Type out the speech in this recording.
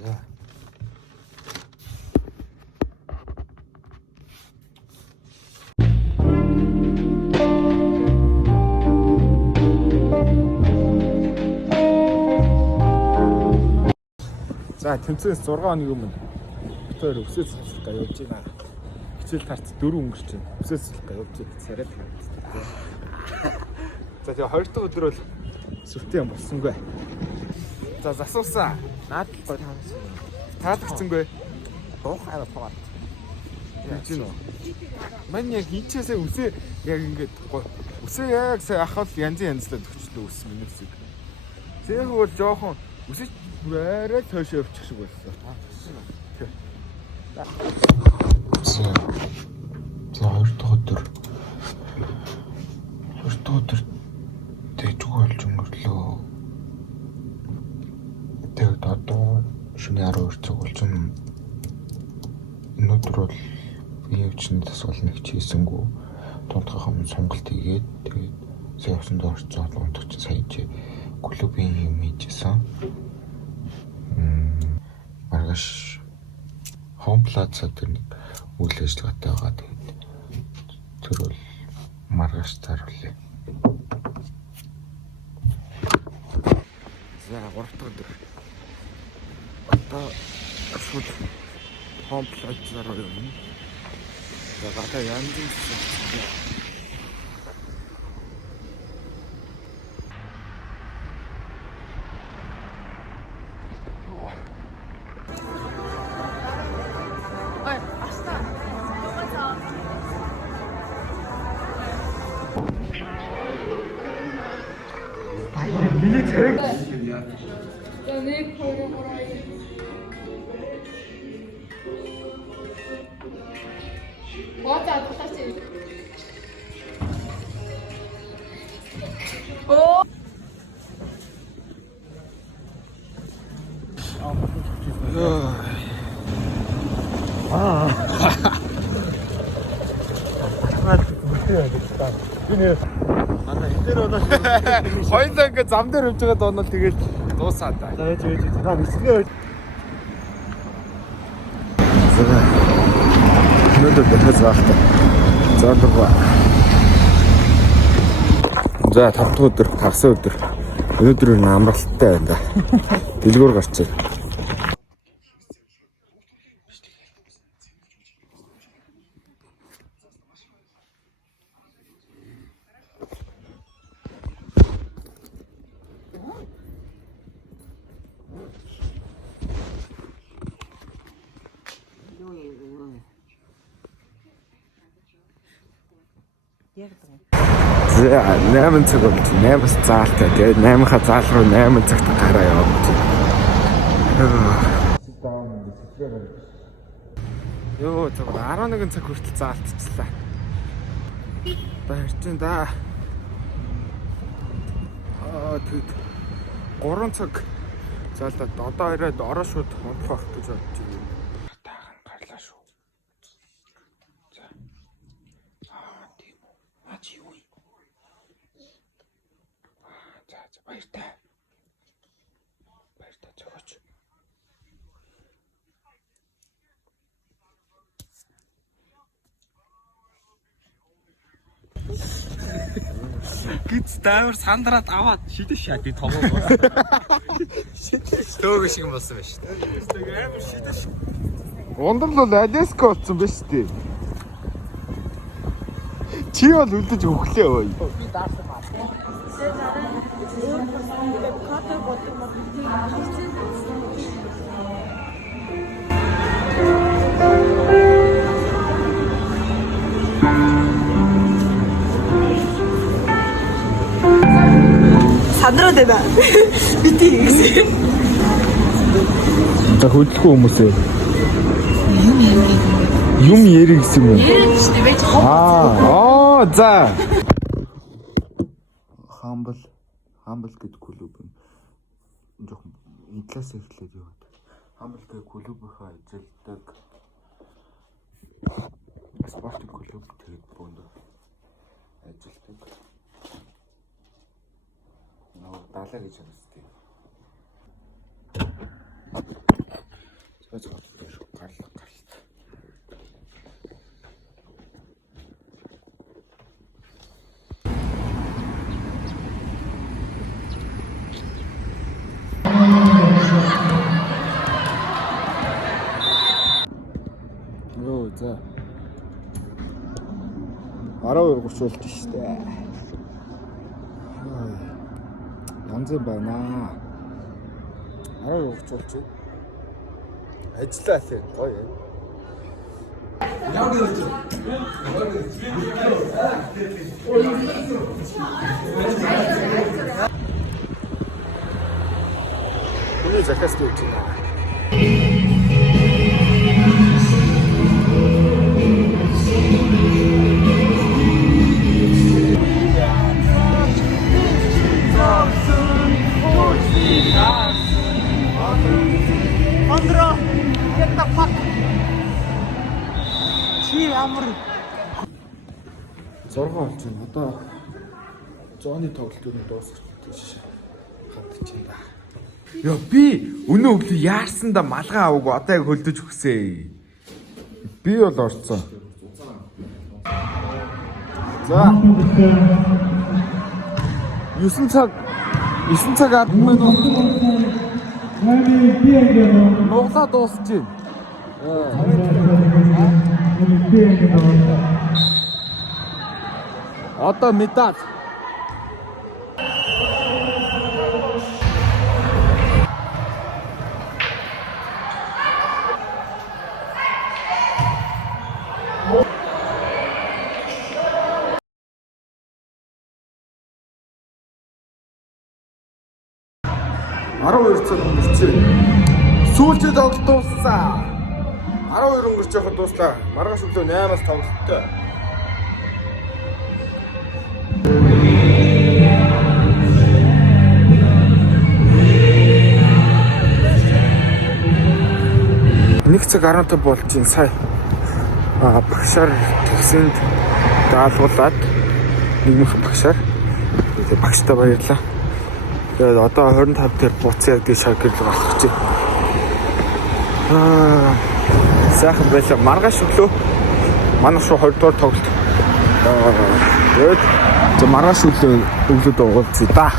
За. За тэмцээс 6 хоногийн өмнө битээр өсөж цацлага явж байна. Хичээл тарц 4 өнгөрч байна. Өсөж цацлага явж байгаа царайд харагддаг. За тэгээ 2 дахь өдөр бол сүртэй юм болсонгүй. За засуусаа. Наад гой таадагцсангүй. Дуухай товаад. Яаж гинэ? Мань яг хийчээсээ үсээ яг ингээд үсээ яг сая ахвал янзлаад төгчлөө үс миний үсэг. Зээх бол жоохон үсэж арай тойш явчих шиг болсон. За 2 дахь өдөр дэжгүй болж өнгөрлөө. Тэгээд одоо шөнийн 12 цаг болж байна. Өнөөдөр бол биевчний тасгал нэг ч хийсэнгүү. Дундхайхаа өмнө сонголт хийгээд тэгээд сая усан доор цоод унтах чинь сая чи клубын юм хийжсэн. Маргааш Home Plaza дээр нэг үйл ажиллагаатай байгаа. Тэгээд тэр бол маргааш заруулъя. За 3 дахь өдөр. Одоо шууд Home Plaza руу явна. За гадаа янз бүрийн хоёулаа ингээ зам дээр хөвж байгаа доонол тэгээд дуусаад та. За ээж та бисгээ. Өнөөдөр дахиад заахтай. За дургаа. За 5 дахь өдөр, 5 өдөр. Өнөөдөр нь амралттай байна да. Дэлгүүр гарчээ. За 8 цаг болж 8-аас заалтай. Тэгээд 8-ха заал руу 8 цагт гараа явж байна. Йоо, цаг 11 цаг хүртэл заалтчихлаа. Одоо хэрчэн да. Тэгэд 3 цаг заалдаад одоо ирээд ороо шууд унах байх гэж бодож байна. Таахан гарлаа шүү. За. Тийм үү. Чи юу юм? За баяртай. Баяртай зогооч. Гиз даавар сандраад аваад шидэв шаа би томоо. Дөөгөө шиг юм болсон байж таа. Амар шидэв. Ундрал бол Алеско болсон байж тээ. Чи бол үлдэж өглөө ой. Би даасан баа. Сандраад байна. Бити гэсэн. За хөдлөх хүмүүс ээ. Юм яри гэсэн юм. Яриад шүү дээ. За. Хамбл гэдэг клуб юм. Жохон интлээс эхлээд яваад. Хамбл гэдэг клубийнхаа эзэлдэг спортын клуб тэгээд бөөнд ажилтдаг. Далаа гэж хэлсэн. 12:30 болж штэ. Янз юм байна. 12:30 болж. Ажиллаа лээ. Гоё. Хүний захиас дүүж байна. Andra, get the fuck. Чи ямар 6 болж байна. Одоо зооны тоглолтууд дуусах гэж хандж байна. Йоо би өнөө өглөө яарсанда малгай аваагүй одоо яг хөлдөж өгсэй. Би бол орцсон. За. 9 цаг 10 минут. Нуглаа дуусч байна. Одоо медаль. Сүүлчид тоглолт дууссан. 12 өнгөрч явахад дууслаа. Маргааш өглөө 8-аас тоглолттой. Нэг цаг 15 болж ин сая. Багшаар тэгсэнд даалгуулад нэгмэх багшаар. Тэгээ багштай баярлаа. Тэгээд одоо 25 дээр буцаа явдаг шагнал болох гэж. Сайхан байлаа. Маргааш өглөө манайх шууд 20 дугаар тоглолт. Тэгээд маргааш өглөө уулзъя да.